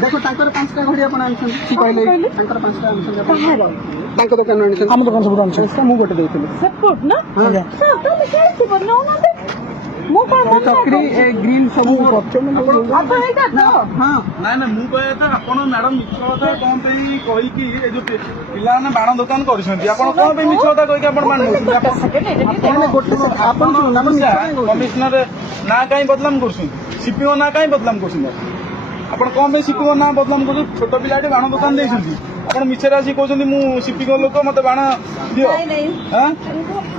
देखो पांचटा घड़ी आप दुकान आम दुकान सब आम गोटे देती चक्री ग्रिल सब मैडम मिछ कथा कौन कहीकि जो पिला बाण दुकान कर मिछ कथा कमिशनर ना कहीं बदलाम कर सीपीओ ना कहीं बदलाम कर कौन सीपीओ ना बदलाम कर छोट पिला बाण दुकान देखते आप मिछे आसी कहते सीपीओ लोक मत बाण दियो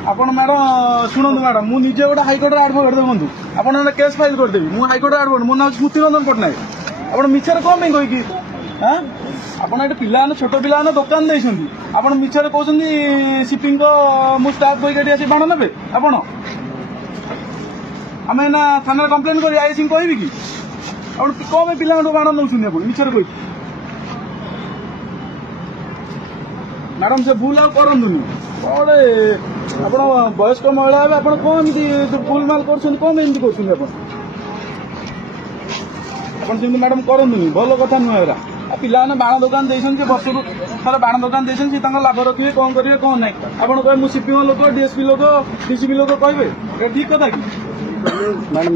आप मैडम शुणु मैडम मुझे गोटे हाइकोर्ट आडभोकेट देखो आप केस फाइल करदेवी मुझे हाइकोर्ट आडभोकेट मो ना स्मृति रंजन पट्टनायक आप मिछे कौन कहीकि आपड़ ये पिला छोट पिला दुकान देखते आप मिछे कहते सीपी मु स्टाफ कहीकि आसी बाण ने आपण आम ना थाना कम्प्लेन कर आईसी कह कि कौन पिला बाण नौ मिछर कही मैडम से भूल आंतुनि बड़े आप वयस्क महिला आप कौन भूल माल कर कौन एमती कर मैडम करनी भल कथा नुहे पिला बाण दुकान देखते वर्ष थोड़ा बाण दुकान देखते लाभ रखिए कौन करेंगे कौन ना आप कहे मुझे सीपीओ लोक डीएसपी लोक डीसीपी लोक कहे ठीक कथा कि मैडम